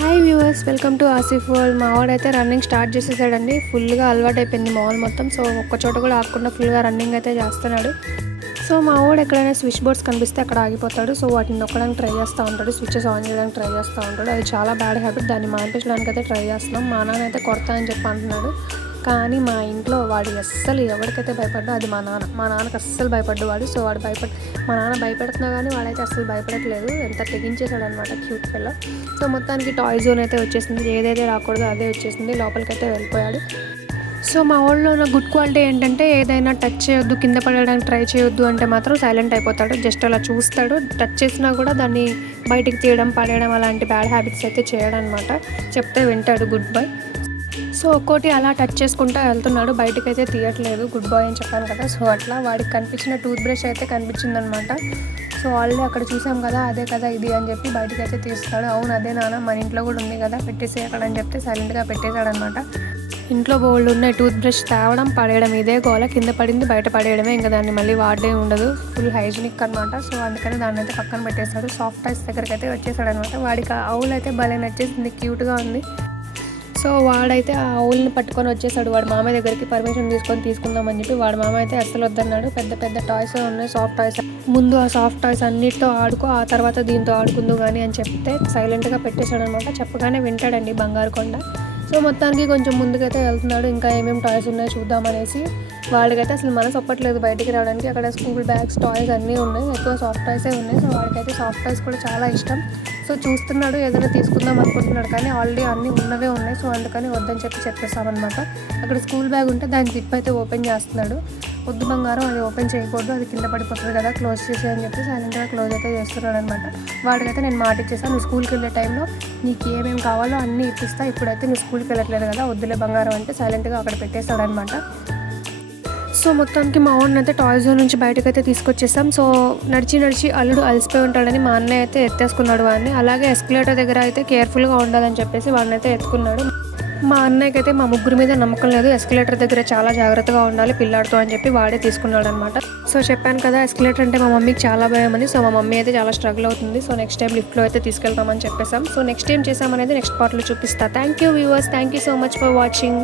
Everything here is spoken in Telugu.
Hi viewers, welcome to Asif world. మా వాడైతే రన్నింగ్ స్టార్ట్ చేసేసాడండి. ఫుల్గా అలవాటు అయిపోయింది మాల్ మొత్తం. సో ఒక్క చోట కూడా ఆగకుండా ఫుల్గా రన్నింగ్ అయితే చేస్తున్నాడు. సో మా వాడు ఎక్కడైనా స్విచ్ బోర్డ్స్ కనిపిస్తే అక్కడ ఆగిపోతాడు. సో వాటిని నొక్కడానికి ట్రై చేస్తూ ఉంటాడు, స్విచెస్ ఆన్ చేయడానికి ట్రై చేస్తూ ఉంటాడు. అది చాలా బ్యాడ్ హ్యాబిట్. దాన్ని మానిపించడానికి అయితే ట్రై చేస్తున్నాం. మా నాన్న అయితే కొడతా అని చెప్పి అంటున్నాడు. కానీ మా ఇంట్లో వాడు అస్సలు ఎవరికైతే భయపడ్డా అది మా నాన్నకి అస్సలు భయపడ్డు వాడు. సో వాడు మా నాన్న భయపెడుతున్నా కానీ వాడైతే అస్సలు భయపడట్లేదు. ఎంత తెగించేశాడు అనమాట క్యూట్ పిల్ల. సో మొత్తానికి టాయ్ జోన్ అయితే వచ్చేసింది. ఏదైతే రాకూడదో అదే వచ్చేసింది. లోపలికైతే వెళ్ళిపోయాడు. సో మా ఊళ్ళో ఉన్న గుడ్ క్వాలిటీ ఏంటంటే ఏదైనా టచ్ చేయొద్దు, కింద పడడానికి ట్రై చేయొద్దు అంటే మాత్రం సైలెంట్ అయిపోతాడు. జస్ట్ అలా చూస్తాడు. టచ్ చేసినా కూడా దాన్ని బయటికి తీయడం, పడేయడం అలాంటి బ్యాడ్ హ్యాబిట్స్ అయితే చేయడం అనమాట. చెప్తే వింటాడు గుడ్ బాయ్. సో ఒక్కోటి అలా టచ్ చేసుకుంటూ వెళ్తున్నాడు. బయటకు అయితే తీయట్లేదు. గుడ్ బాయ్ అని చెప్పాను కదా. సో అట్లా వాడికి కనిపించిన టూత్ బ్రష్ అయితే కనిపించిందనమాట. సో ఆల్రెడీ అక్కడ చూసాం కదా, అదే కదా ఇది అని చెప్పి బయటకు అయితే తీస్తాడు. అవును అదే నాన్న, మన ఇంట్లో కూడా ఉంది కదా, పెట్టేసే అక్కడ అని చెప్తే సైలెంట్గా పెట్టేశాడనమాట. ఇంట్లో బోల్డ్ ఉన్నాయి. టూత్ బ్రష్ తేవడం, పడేయడం ఇదే గోల. కింద పడింది బయట పడేయడమే. ఇంకా దాన్ని మళ్ళీ వాడే ఉండదు. ఫుల్ హైజీనిక్ అనమాట. సో అందుకని దాన్ని అయితే పక్కన పెట్టేశాడు. సాఫ్ట్ టాయ్స్ దగ్గరికి అయితే వచ్చేసాడు అనమాట. వాడికి ఆ ఆవులు అయితే భలే నచ్చేసింది, క్యూట్గా ఉంది. సో వాడైతే ఆ ఆవుల్ని పట్టుకొని వచ్చేసాడు. వాడి మామయ్య దగ్గరికి పర్మిషన్ తీసుకుందామని చెప్పి వాడి మామ అయితే అస్సలు వద్దన్నాడు. పెద్ద పెద్ద టాయ్స్ ఉన్నాయి, సాఫ్ట్ టాయ్స్. ముందు ఆ సాఫ్ట్ టాయ్స్ అన్నిటితో ఆడుకో, ఆ తర్వాత దీంతో ఆడుకుందు కానీ అని చెప్తే సైలెంట్గా పెట్టేశాడు అనమాట. చెప్పగానే వింటాడండి బంగారు కొండ. సో మొత్తానికి కొంచెం ముందుకైతే వెళ్తున్నాడు. ఇంకా ఏమేమి టాయ్స్ ఉన్నాయో చూద్దామనేసి. వాడికైతే అసలు మనసు ఒప్పట్లేదు బయటికి రావడానికి. అక్కడ స్కూల్ బ్యాగ్స్, టాయ్స్ అన్నీ ఉన్నాయి. ఎక్కువ సాఫ్ట్ టాయ్సే ఉన్నాయి. సో వాడికైతే సాఫ్ట్ టాయ్స్ కూడా చాలా ఇష్టం. సో చూస్తున్నాడు, ఏదైనా తీసుకుందాం అనుకుంటున్నాడు కానీ ఆల్రెడీ అన్నీ ఉన్నవే ఉన్నాయి. సో అందుకని వద్దని చెప్పేస్తామన్నమాట. అక్కడ స్కూల్ బ్యాగ్ ఉంటే దాని జిప్ అయితే ఓపెన్ చేస్తున్నాడు. వద్దు బంగారం, అది ఓపెన్ చేయకూడదు, అది కింద పడిపోతుంది కదా, క్లోజ్ చేసే అని చెప్పి సైలెంట్గా క్లోజ్ అయితే చేస్తున్నాడు అనమాట. వాడికైతే నేను మాట ఇచ్చేసాను, నువ్వు స్కూల్కి వెళ్ళే టైంలో నీకు ఏమేమి కావాలో అన్నీ ఇప్పిస్తా, ఇప్పుడైతే నువ్వు స్కూల్కి వెళ్ళట్లేదు కదా, వద్దులే బంగారం అంటే సైలెంట్గా అక్కడ పెట్టేస్తాడు అనమాట. సో మొత్తానికి మా వాడిని అయితే టాయ్ జోన్ నుంచి బయటకైతే తీసుకొచ్చేసాం. సో నడిచి అల్లుడు అలసిపోయి ఉంటాడని మా అన్నయ్య అయితే ఎత్తేసుకున్నాడు వాడిని. అలాగే ఎస్కలేటర్ దగ్గర అయితే కేర్ఫుల్గా ఉండాలని చెప్పేసి వాడిని అయితే ఎత్తుకున్నాడు. మా అన్నయ్యకి అయితే మా ముగ్గురు మీద నమ్మకం లేదు. ఎస్కలేటర్ దగ్గర చాలా జాగ్రత్తగా ఉండాలి పిల్లాడితో అని చెప్పి వాడే తీసుకున్నాడు అనమాట. సో చెప్పాను కదా, ఎస్కలేటర్ అంటే మా మమ్మీకి చాలా భయం అని. సో మా మమ్మీ అయితే చాలా స్ట్రగుల్ అవుతుంది. సో నెక్స్ట్ టైం లిఫ్ట్లో అయితే తీసుకెళ్తామని చెప్పేసాం. సో నెక్స్ట్ టైం చేసామనేది నెక్స్ట్ పార్ట్లో చూపిస్తా. Thank you viewers, thank you so much for watching.